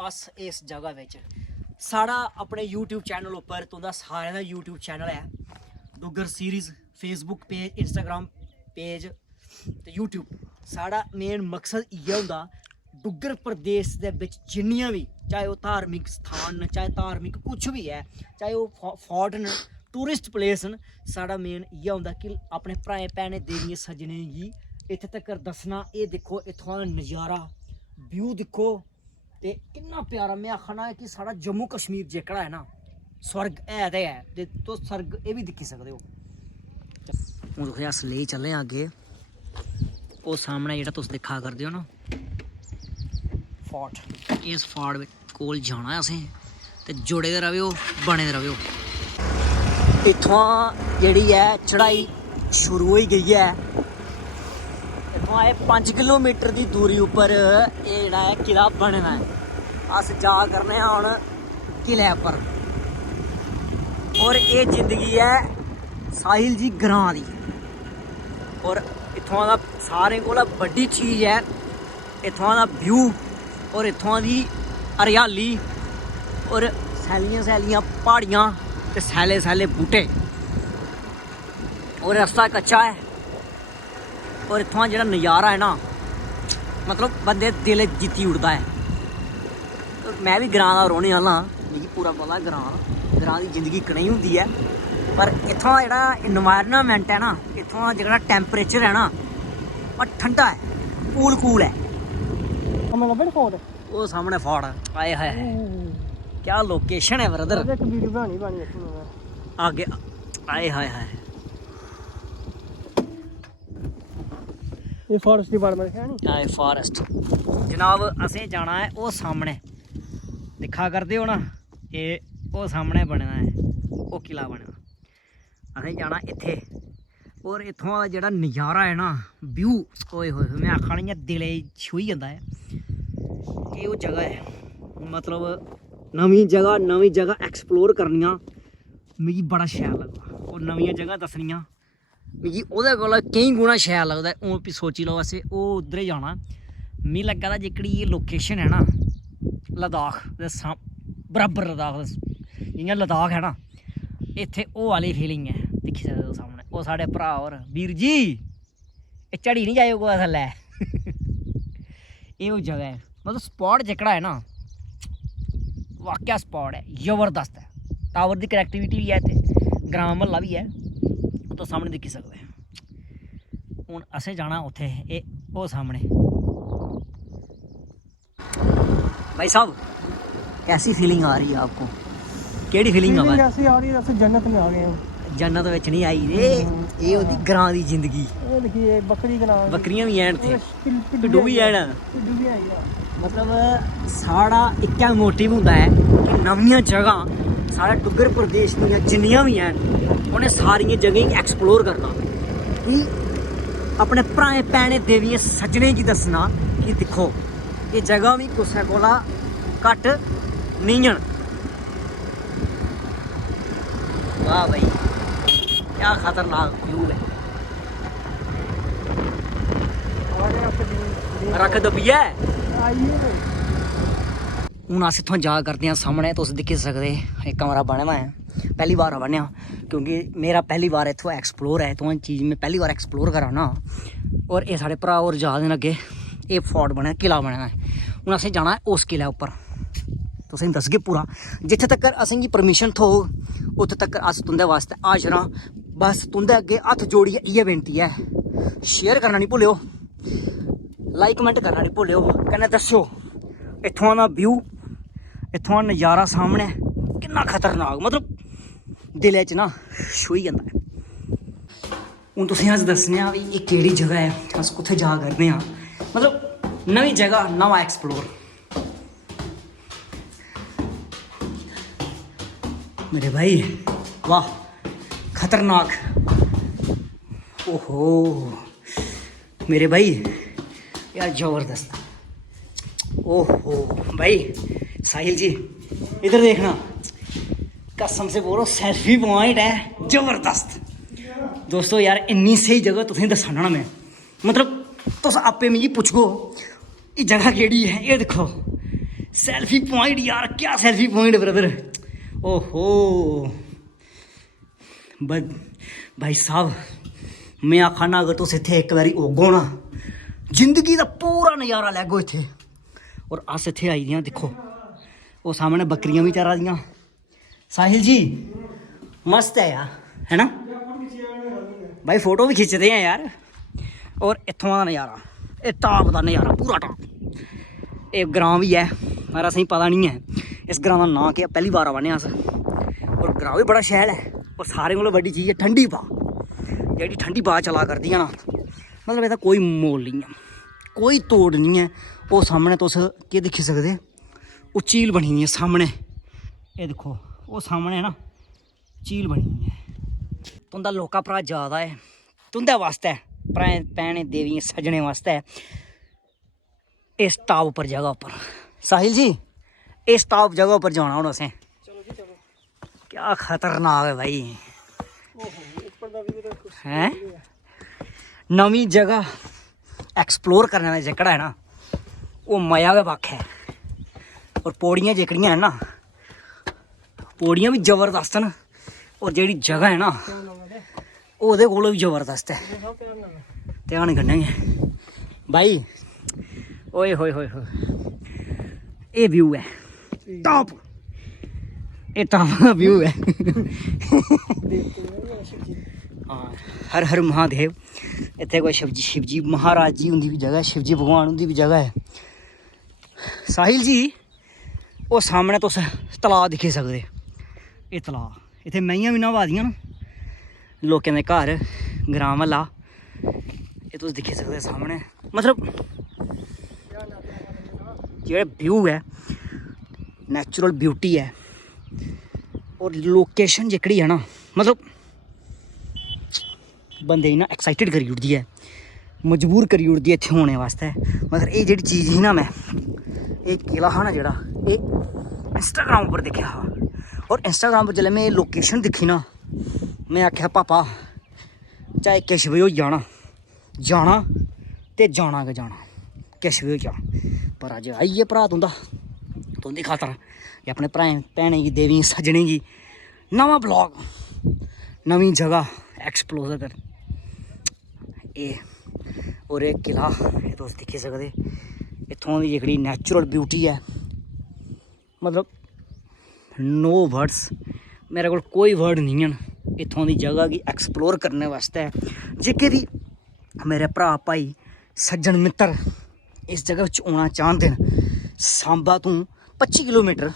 अस इस जगह विच साढ़ा अपने यूट्यूब चैनल उपर तुंदा सारें दा यूट्यूब चैनल है Duggar series Facebook page Instagram page ते यूट्यूब साढ़ा मेन मकसद इ'यै होंदा डुग्गर प्रदेश दे विच जिन्नियां भी चाहे वो धार्मिक स्थान न चाहे धार्मिक कुछ भी है चाहे वो फोर्ट न टूरिस्ट प्लेस न साढ़ा मेन इ'यै होंदा कि अपने भ्राएं भैनें देवियें सज्जनें गी इत्थे तक्कर दस्सना ये दिक्खो इत्थुआं दा नज़ारा व्यू दिक्खो ते किन्ना प्यारा मैं आखना है कि साढ़ा जम्मू कश्मीर जेह्कड़ा है ना स्वर्ग है ते तुस स्वर्ग ये भी दिक्खी सकदे हो। हूँ तुसें अस लेई चले अग्गे वो सामने जेह्ड़ा तुस दिक्खा करदे हो ना फोर्ट इस फोर्ट कोल जाना असें ते जुड़े दे रवेओ बने दे रवेओ। इत्थुआं जेह्ड़ी है चढ़ाई शुरू होई गई है इत्थुआं 5 किलोमीटर की दूरी उपर ये जेह्ड़ा है किला बने दा है अस जा करने हुण किले पर और ये जिंदगी है साहिल जी ग्रां दी और इत्थुआं दा सारें कोला बड्डी चीज़ है इत्थुआं दा व्यू और इत्थुआं दी हरियाली और सैलियां सैलियां प्हाड़ियां ते सैले सैले बूटे और रस्ता कच्चा है और इत्थुआं जेह्ड़ा नज़ारा है ना मतलब बंदे दिल जीती उड़दा है। तो मैं भी ग्रां दा रौह्ने आह्ला मिगी पूरा पता ग्रां दी जिंदगी कनेही होंदी है पर इत्थुआं जेह्ड़ा इन्वायरनमेंट है ना इत्थुआं जेह्ड़ा टैंपरेचर है ना और ठंडा है कूल है। वो सामने फोर्ट आए हाय क्या लोकेशन है ब्रदर आगे आए हाय हाय ये फॉरेस्ट डिपार्टमेंट है नी आए फॉरेस्ट जनाब असें जाना है वो सामने दिखा करदे हो ना ये वो सामने बनना है वो किला बनना असें जाना इत्थे और इत्थुआं दा जेह्ड़ा नज़ारा है ना व्यू ओए होए मैं आखा नी इ'यां दिले छूही जंदा है कि वो जगह है मतलब नवीं जगह एक्सप्लोर करनियां मिगी बड़ा शैल लगदा और नवीं जगह दस्सनियां मिगी ओह्दे कोला केईं गुणा शैल लगदा हून भी सोची लैओ असें ओह् उद्धर ही जाना मिगी लग्गा दा जेह्कड़ी ये लोकेशन है ना लद्दाख दे बराबर लद्दाख जियां लद्दाख है ना इत्थे ओह् आह्ली फीलिंग है दिक्खी सकदे हो सामने ओह् साढ़े भ्राऽ होर वीर जी एह् चढ़ी नहीं जाएओ कुदै थल्लै एह् ओह् जगह है मतलब स्पॉट जेह्कड़ा है ना वाकया स्पॉट है जबरदस्त है टावर की कनैक्टिविटी भी है इत्थे ग्राम म्हल्ला भी है तो सामने दिक्खी सकदे हूँ असें जाना उत्थे एह् ओह् सामने भाई साहब कैसी फीलिंग आ रही है आपको केड़ी फीलिंग आ ऐसी आ रही है जैसे जन्नत में आ गए हैं। जन्नत विच नहीं आई रे ये ओहदी ग्रां दी जिंदगी ये देखिए बकरी ग्रां बकरियां भी हैन इत्थे भिड्डू भी हैन मतलब साढ़ा इक्कै मोटिव होंदा है कि नवियां जगह साढ़ा डुग्गर प्रदेश दियां जिन्नियां भी हैन उन्हें सारियां जगह गी एक्सप्लोर करना कि अपने भ्राएं भैनें देवियें सज्जनें गी दस्सना कि दिक्खो ये जगह भी कुसै कोला घट्ट नहीं न। वाह भाई क्या खतरनाक व्यू है रख दबिया हूँ अस इत्थुआं जा करते हैं सामने तुस दिक्खी सकदे एक कमरा बने दा है पहली बार बनेआ क्योंकि मेरा पहली बार इत्थुआं एक्सप्लोर है इत्थुआं चीज़ मैं पहली बार एक्सप्लोर करा ना और ये साढ़े भ्राऽ होर जा दे न अग्गे एह् फोर्ट बने किला बने दा है हूँ असें जाना है उस किले उप्पर तुसेंगी दसगे पूरा जित्थे तक्कर असेंगी परमिशन थ्होग उत्थे तक्कर अस तुंदे वास्ते हाजर आं बस तुंदे अग्गे हत्थ जोड़ियै इ'यै बेनती है शेयर करना नहीं भुल्लेओ लाइक कमेंट करना नहीं भुल्लेओ कन्नै दस्सेओ इत्थुआं दा व्यू इत्थुआं नज़ारा सामने किन्ना खतरनाक मतलब दिले च ना छूही जंदा है। हूँ तुसें अस दस्सने आं भी एह् केह्ड़ी जगह है अस कुत्थै जा करने आं मतलब नवीं जगह नवां एक्सप्लोर मेरे भाई वाह खतरनाक ओहो मेरे भाई यार ज़बरदस्त ओहो भाई साहिल जी इधर देखना कसम से बोलो सेल्फी पॉइंट है जबरदस्त दोस्तों यार इन्नी सही जगह तुसें दस्सना ना मैं मतलब तुस आपे मिगी पुच्छगो ये जगह केड़ी है ये दिक्खो सेल्फी पॉइंट यार, क्या सेल्फी पॉइंट ब्रदर। ओहो भाई साहब, मैं आखा ना अगर तुस इत्थे एक बारी ओगो ना, जिंदगी का पूरा नज़ारा लैगो इत्थे। और अस इत्थे आई दियां, दिक्खो वो सामने बकरियां भी चरा दियां। साहिल जी मस्त है यार, है ना भाई, फोटो भी खिंचते हैं यार। और इत्थों का नज़ारा, ये टाप का नज़ारा, पूरा टाप। एक ग्रां भी है पर असें पता नहीं है इस ग्रां का नाम क्या, पहली बार आने अस। और ग्रां भी बड़ा शैल है। और सारे कोला बड्डी चीज़ है ठंडी ब्हा, जेह्ड़ी ठंडी ब्हा चला करदी है ना, मतलब एह्दा कोई मोल नहीं है, कोई तोड़ नहीं है। वो सामने तुस केह् दिक्खी सकदे, वो झील बनी दी है सामने, ये दिक्खो वो सामने है ना झील बनी दी है। तुंदा लोका भ्रा ज़्यादा है, तुंदे वास्ते भैन भैनें देवियें सज्जने वास्ते इस टाप उप्पर जगह उप्पर। साहिल जी इस टाप जगह उप्पर जाना हूँ असें। चलो जी चलो। क्या खतरनाक है भाई, ऊपर दा व्यू तो कुछ हैं नवी जगह एक्सप्लोर करने का जेकड़ा है ना, वो मज़ा गै बक्ख है। और पौड़ियाँ जेकड़ियां है ना, पौड़ियाँ भी जबरदस्त न। और जेह्ड़ी जगह है ना ओह्दे कोलों भी जबरदस्त है। ध्यान कन्नै गै भाई, ओए होए होए होए, ये व्यू है टॉप, ये टॉप का व्यू है। हाँ, हर हर महादेव। इत्थे कोई शिवजी महाराज जी उंदी भी जगह है, शिवजी भगवान उंदी भी जगह है। साहिल जी वो सामने तुस तलाऽ दिक्खी सकदे, ये तलाऽ, इत्थे मैहियां बी नवा दियां न, लोकें दे घर ग्रां म्हल्ला, ये तुस दिक्खी सकदे सामने। मतलब जेह्ड़ा व्यू है, नेचुरल ब्यूटी है। और लोकेशन जेह्कड़ी है ना, मतलब बंदे गी ना एक्साइटेड करी ओड़दी है, मजबूर करी ओड़दी है इत्थे होने वास्ते। मगर ये जेह्ड़ी चीज़ ही ना, मैं ये किला हा ना जेह्ड़ा, ये इंस्टाग्राम पर दिक्खेआ हा। और इंस्टाग्राम पर जिसलै में ये लोकेशन दिक्खी ना, मैं आखेआ पापा चाहे किश बी होई जाना, जाना ते जाना गै जाना, किश बी होई जा। पर अज्ज आइए भ्रा तुंदी खातर, अपने भ्राएं भैनें गी देवियें सज्जनें गी नवां ब्लॉग, नवीं जगह एक्सप्लोर कर। और एह् किला एह् तुस दिक्खी सकदे, इत्थों दी जेह्ड़ी नेचुरल ब्यूटी है, मतलब नो वर्ड्स, मेरे कोल कोई वर्ड नहीं हैन इत्थों दी जगह गी एक्सप्लोर करने वास्ते। जेह्के भी मेरे भ्रा भाई सज्जन मित्तर इस जगह च आना चाहते हैं, सांबा तू 25 किलोमीटर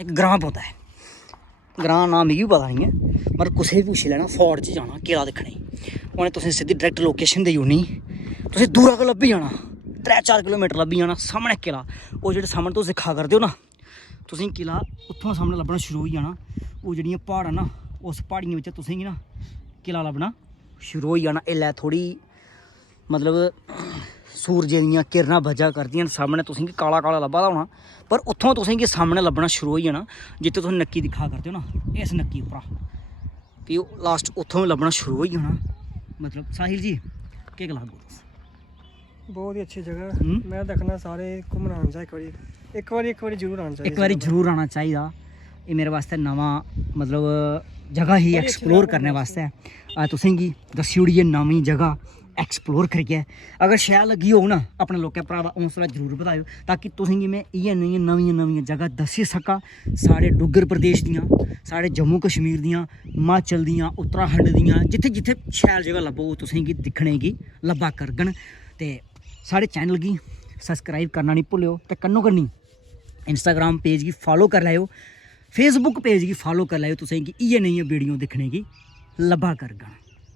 एक ग्रां पौंदा है, ग्रां नाम मिगी पता नहीं है, पर कुसै भी पुच्छी लैना फोर्ट च जाना किला दिक्खने गी, उ'नें तुसें सिद्धी डायरैक्ट लोकेशन देई ओड़नी, तुसें दूरा गै लब्भी जाना, 3-4 किलोमीटर लब्भी जाना सामने किला। ओह् जेह्ड़े सामने तुस दिक्खा करदे हो ना, तुसें किला उत्थुआं सामने लब्भना शुरू होई जाना। ओह् जेह्ड़ियां प्हाड़ां ना, उस प्हाड़ियें बिच्च तुसें गी ना किला लब्भना शुरू होई जाना। एल्लै थोड़ी मतलब सूरजे दियां किरणां बज्जा करदियां, सामने तुसें गी काला काला लब्भा दा होना, पर उत्थुआं तुसें गी सामने लब्भना शुरू होई जाना। जित्थै तुस नक्की दिक्खा करदे हो ना, इस नक्की उप्परा फ्ही लास्ट उत्थुआं लब्भना शुरू होई जाना। मतलब साहिल जी केह् गलागे तुस? बहुत ही अच्छी जगह है। मैं देखना सारे घूमना आना चाहिए, एक बारी जरूर आना चाहिए, एक बारी जरूर आना चाहिए। ये मेरे वास्ते नवा मतलब जगह ही एक्सप्लोर करने वास्ते तुसें गी दस्सी ओड़ी नमीं जगह एक्सप्लोर करियै। अगर शैल लगी हो ना, अपने लोकें भ्रा दा हौसला जरूर बधाओ, ताकि तुसें गी मैं इ'यै नेहियां नमियां जगह दस्सी सकां, साढ़े डुग्गर प्रदेश दियां, साढ़े जम्मू कश्मीर दियां, हिमाचल दियां, उत्तराखंड दियां, जित्थे जित्थे शैल जगह लब्भो तुसें गी दिक्खने गी लब्भा करगन। ते साढ़े चैनल गी सब्सक्राइब करना नहीं भुल्लेओ, ते कन्नो कन्नी इंस्टाग्राम पेज गी फॉलो करी लैओ, फेसबुक पेज गी फॉलो करी लैओ, तुसें गी इ'यै नेहियां वीडियो दिक्खने गी लब्भा करगन।